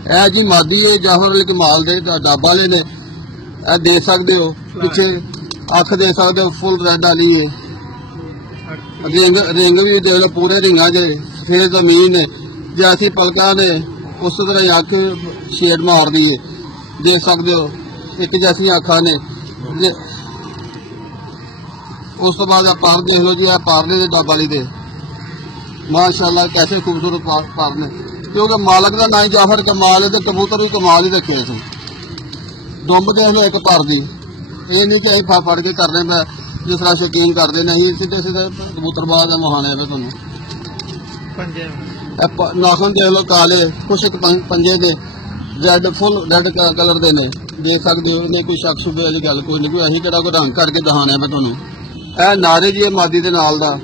ਇਹ ਜੀ ਮਾਦੀ ਹੈ ਜਾਫਰ ਕਮਾਲ ਦੇ ਢਾਬਾ ਵਾਲੇ ਨੇ। ਇਹ ਦੇ ਸਕਦੇ ਹੋ ਪਿੱਛੇ ਅੱਖ ਦੇ ਸਕਦੇ ਹੋ ਫੁੱਲ ਰੈਡ ਵਾਲੀ ਹੈ। ਰਿੰਗ ਵੀ ਦੇਖ ਲਓ ਪੂਰੇ ਰਿੰਗਾਂ 'ਚ ਸਫੇਦ ਜ਼ਮੀਨ ਹੈ ਜੈਸੀ ਪਲਕਾਂ ਨੇ ਉਸ ਤਰ੍ਹਾਂ ਹੀ ਅੱਖ ਸ਼ੇਡ ਮਾਰਦੀ ਹੈ। ਦੇਖ ਸਕਦੇ ਹੋ ਇੱਕ ਜੈਸੀ ਅੱਖਾਂ ਨੇ। ਉਸ ਤੋਂ ਬਾਅਦ ਪਰ ਦੇਖ ਲਓ ਜੀ ਇਹ ਪਾਰਲੇ ਦੇ ਢਾਬਾ ਵਾਲੀ ਦੇ माशाल्लाह कैसे खूबसूरत पार ने क्योंकि मालक का ना ही जाफर कमाल है तो कबूतर भी कमाल ही रखे थे। दुम्ब देख लो एक पर दी ये नहीं चाहिए फड़ के करने में जिस तरह शौकीन करते नहीं सीधे सीधे कबूतरबाज महाने में तुम नाखन देख लो काले कुछ एक पंजे दे रैड फुल रैड कलर के ने देख सकते हो इन्हें कोई शक शुबे वाली गल कोई नहीं कोई अं कि कोई रंग करके दिखाने में तुम यह नारे जी मादी के नाल दा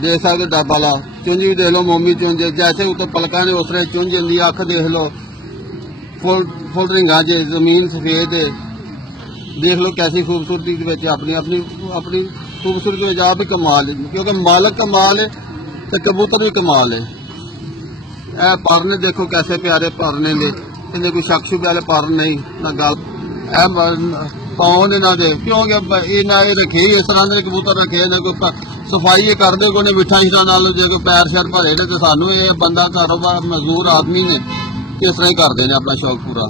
देख सकते ढाबा ला चुंज भी देख लो मोमी चुंज जैसे उत्ते पलका ने उस तरह चुंज होंगी अख देख लो फुल रिंगा च जमीन सफेद है। देख लो कैसी खूबसूरती अपनी अपनी अपनी खूबसूरती आप भी कमाल है क्योंकि मालक कमाल है तो कबूतर भी कमाल है। ए परने देखो कैसे प्यारे परने ने इन्हें कोई शक शुबे वाले पर नहीं ना गल पाओ ने ना दे क्योंकि ये ना ये रखे इस तरह के कबूतर रखे ना कोई सफाई करते कोई मिठा हिस्सा जो कोई पैर शैर भरे ने तो सानू ये बंदा कारोबार मजदूर आदमी ने किस तरह ही करते हैं अपना शौक पूरा।